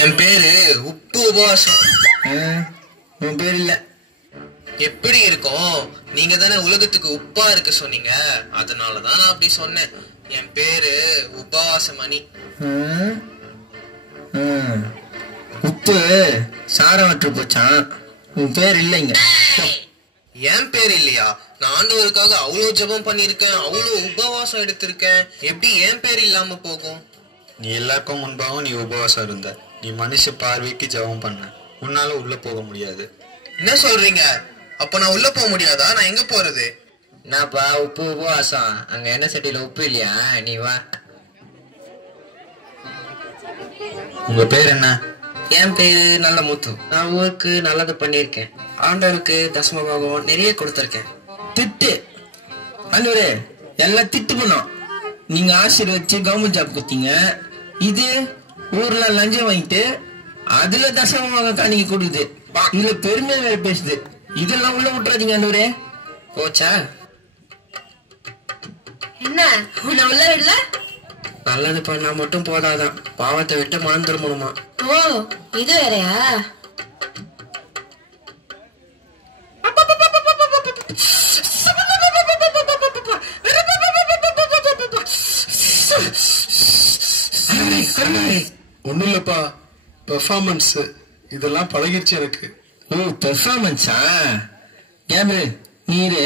என் பேரு உப்பு உபவாசம். உன் பேர் இல்ல. எப்படி இருக்கும்? நீங்க தானே உலகத்துக்கு உப்பா இருக்க சொன்னீங்க, அதனாலதான் நான் அப்படி சொன்னேன். என் பேரு உபவாச மணி. உப்பு சாரமற்று போச்சான். உன் பேர் இல்லைங்க. என் பேர் இல்லையா? நான் ஆண்டவருக்காக அவ்வளவு ஜெபம் பண்ணிருக்கேன், அவ்வளவு உபவாசம் எடுத்திருக்கேன். எப்படி என் பேர் இல்லாம போகும்? நீ எல்லாருக்கும் முன்பாகவும் நீ உபவாசம் இருந்த. நீ மனுஷ பார்வைக்கு ஜெபம் பண்ண. உன்னால உள்ள போக முடியாது. என்ன சொல்றீங்க? அப்ப நான் உள்ள போக முடியாதா? நான் எங்க போறது? என்னப்பா உப்பு உபவாசம்? அங்க என்ன சட்டியில உப்பு இல்லையா? நீ வா. உங்க பேர் என்ன? என் பேரு நல்ல முத்து. நான் ஊருக்கு நல்லது பண்ணிருக்கேன். ஆண்டவருக்கு தசமபாகம் நிறைய கொடுத்திருக்கேன். திட்டு ஆண்டவரே, எல்லாம் திட்டு பண்ணோம். நீங்க ஆசீர்வச்சு கவர்மெண்ட் ஜாப் கொடுத்தீங்க. இது ஊர்ல லஞ்சம் வாங்கிட்டு அதுல தசமபாகம் காணிக்க கொடுக்குது. இதுல பெருமையா வேற பேசுது. இதெல்லாம் உள்ள விட்டுறாதீங்க ஆண்டவரே. போச்சா? என்ன உன்னை உள்ள விடல? நல்லது பண்ணா மட்டும் போதாதான், பாவத்தை விட்டு மனம் திரும்பணுமா? ஓ, இது வேறையா? ஒண்ணும் இல்லப்பா, பெர்ஃபார்மன்ஸ் இதெல்லாம் பழகிடுச்சு எனக்கு. ஓ, பெர்ஃபார்மன்ஸா? கேப்ரு, நீரு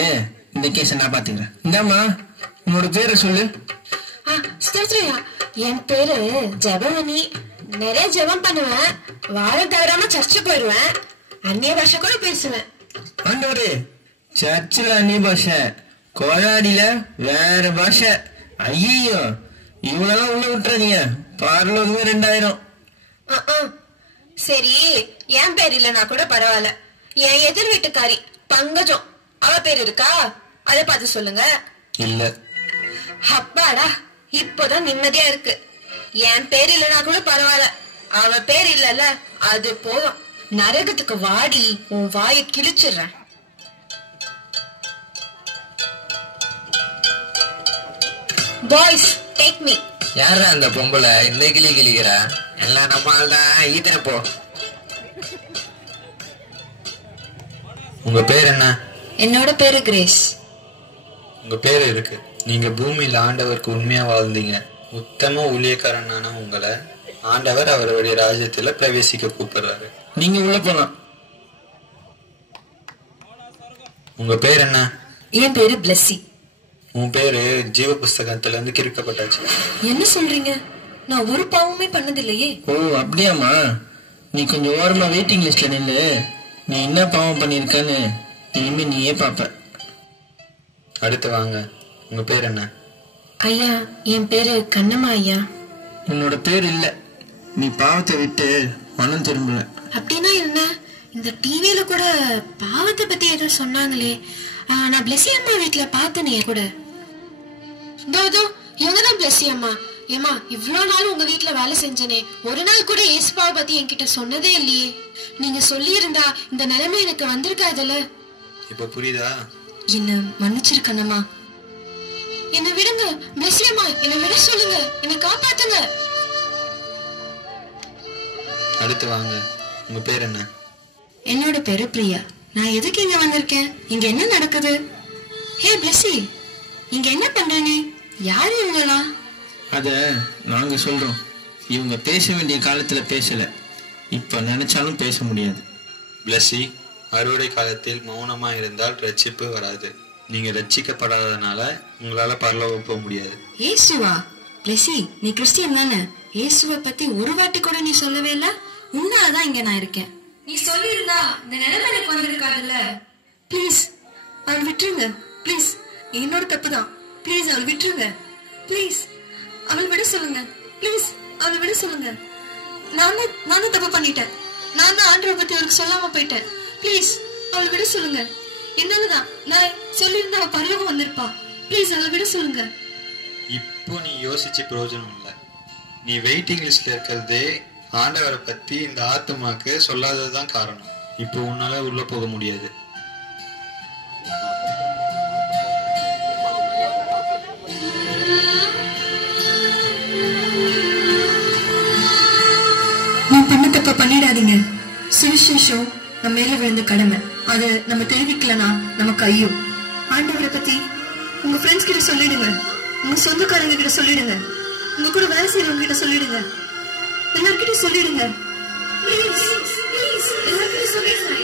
இந்த கேஸ நான் பாத்துக்கிறேன். இந்தாமா, உன்னோட பேரை சொல்லு. என் பேரு ஜெபமணி. நிறைய ஜெபம் பண்ணுவேன். வாரம் தவறாம சர்ச்சு போயிடுவேன். அந்நிய பாஷை கூட பேசுவேன். ஆண்டவரே, சர்ச்சில் அந்நிய பாஷை, கோலாடியில வேற பாஷை. ஐயோ, இவனெல்லாம் உள்ள விட்டுறாதீங்க. பார்லோகமே 2000. சரி, என் பேர் இல்லைன்னா கூட பரவாயில்ல. என் எதிர் வீட்டுக்காரி பங்கஜம், அவ பேர் இருக்கா? அதை பார்த்து சொல்லுங்க. இல்ல. அப்பாடா, இப்போதான் நிம்மதியா இருக்கு. என் பேர் இல்லைன்னா கூட பரவாயில்ல, அவ பேர் இல்லல்ல, அது போதும். நரகத்துக்கு வாடி உன் வாயை கிழிச்சிடுறேன். Boys, take me. யாரா அந்த பொம்பளை இந்த கிளி கிளிக்கிறா? எல்லாம் நம்மால் தான். ஈத்தனை போ. உங்க பேர் என்ன? என்னோட பேரு கிரேஸ். உங்க பேர் இருக்கு. நீங்க பூமியில ஆண்டவருக்கு உண்மையா வாழ்ந்தீங்க. உத்தம ஊழியக்காரனான உங்களை ஆண்டவர் அவருடைய ராஜ்யத்துல பிரவேசிக்க கூப்பிடுறாரு. நீங்க உள்ள போலாம். உங்க பேர் என்ன? என் பேரு பிளஸ்ஸி. உன் பேரு ஜீவ புஸ்தகத்துல இருந்து கிறுக்கப்பட்டாச்சு. என்ன சொல்றீங்க? நான் ஒரு பாவமே பண்ணதில்லையே. ஓ, அப்படியாமா? நீ கொஞ்சம் ஓரமா வெயிட்டிங் லிஸ்ட்ல நில்லு. நீ என்ன பாவம் பண்ணிருக்கன்னு இனிமே நீயே பாப்ப. அடுத்து வாங்க. உங்க பேர் என்ன? ஐயா, என் பேரு கண்ணம்மா ஐயா. உன்னோட பேர் இல்ல. நீ பாவத்தை விட்டு மனம் திரும்பல. அப்படின்னா என்ன? இந்த டிவில கூட பாவத்தை பத்தி ஏதோ சொன்னாங்களே. நான் பிளஸ்ஸி அம்மா வீட்டுல பார்த்தனே கூட. இவங்கதான் பிளஸ்ஸி அம்மா. ஏமா, இவ்வளவு நாள் உங்க வீட்டுல வேலை செஞ்சனே, ஒரு நாள் கூட ஏசுபாவை பத்தி என்கிட்ட சொன்னதே இல்லையே. நீங்க சொல்லி இருந்தா இந்த நிலைமை எனக்கு வந்திருக்காதுல்ல. இப்ப புரியுதா? என்ன மன்னிச்சிருக்கணுமா? என்ன விடுங்க பிளஸ்ஸி அம்மா, என்ன விட சொல்லுங்க, என்ன காப்பாத்துங்க. அடுத்து வாங்க. உங்க பேர் என்ன? என்னோட பேரு பிரியா. நான் எதுக்கு இங்க வந்திருக்கேன்? இங்க என்ன நடக்குது? ஹே பிளஸ்ஸி, இங்க என்ன பண்றீங்க? யாரு இவங்களா? அத நாங்க சொல்றோம். இவங்க பேச வேண்டிய காலத்துல பேசல. இப்ப நினைச்சாலும் பேச முடியாது. பிளஸ்ஸி, அறுவடை காலத்தில் மௌனமா இருந்தால் ரட்சிப்பு வராது. நீங்க ரட்சிக்கப்படாதனால உங்களால பரலோகம் போக முடியாது. ஏசுவா? பிளஸ்ஸி, நீ கிறிஸ்டியன் தானே? இயேசுவை பத்தி ஒரு வாட்டி கூட நீ சொல்லவே இல்ல. உன்னாலதான் இங்க நான் இருக்கேன். நீ சொல்லியிருந்தா இந்த நிலைமை எனக்கு வந்திருக்காதுல்ல. ப்ளீஸ் அவள் விட்டுருங்க. ப்ளீஸ், என்னோட தப்பு தான். ப்ளீஸ் அவள் விட்டுருங்க. ப்ளீஸ் அவள் விட சொல்லுங்க. ப்ளீஸ் அவள் விட சொல்லுங்க. நானும் தப்பு பண்ணிட்டேன். நான் தான் ஆண்டவரை பத்தி அவருக்கு சொல்லாம போயிட்டேன். ப்ளீஸ் அவள் விட சொல்லுங்க. என்னாலதான். நான் சொல்லியிருந்தா அவள் பரலோகம் வந்திருப்பா. ப்ளீஸ் அவள் விட சொல்லுங்க. இப்போ நீ யோசிச்சு பிரயோஜனம் இல்லை. நீ வெயிட்டிங் லிஸ்ட்ல இருக்கிறதே ஆண்டவரை பத்தி இந்த ஆத்மாக்கு சொல்லாததுதான் காரணம். இப்போ உன்னால உள்ள போக முடியாது. நினைக்காதீங்க. சுவிசேஷம் நம்ம மேல விழுந்த கடமை. அதை நம்ம தெரிவிக்கலனா நமக்கு ஐயோ. ஆண்டவரை பத்தி உங்க ஃப்ரெண்ட்ஸ் கிட்ட சொல்லிடுங்க, உங்க சொந்தக்காரங்க கிட்ட சொல்லிடுங்க, உங்க கூட வேலை செய்யறவங்க கிட்ட சொல்லிடுங்க, எல்லார்கிட்ட சொல்லிடுங்க. எல்லார்கிட்ட சொல்லிடுங்க.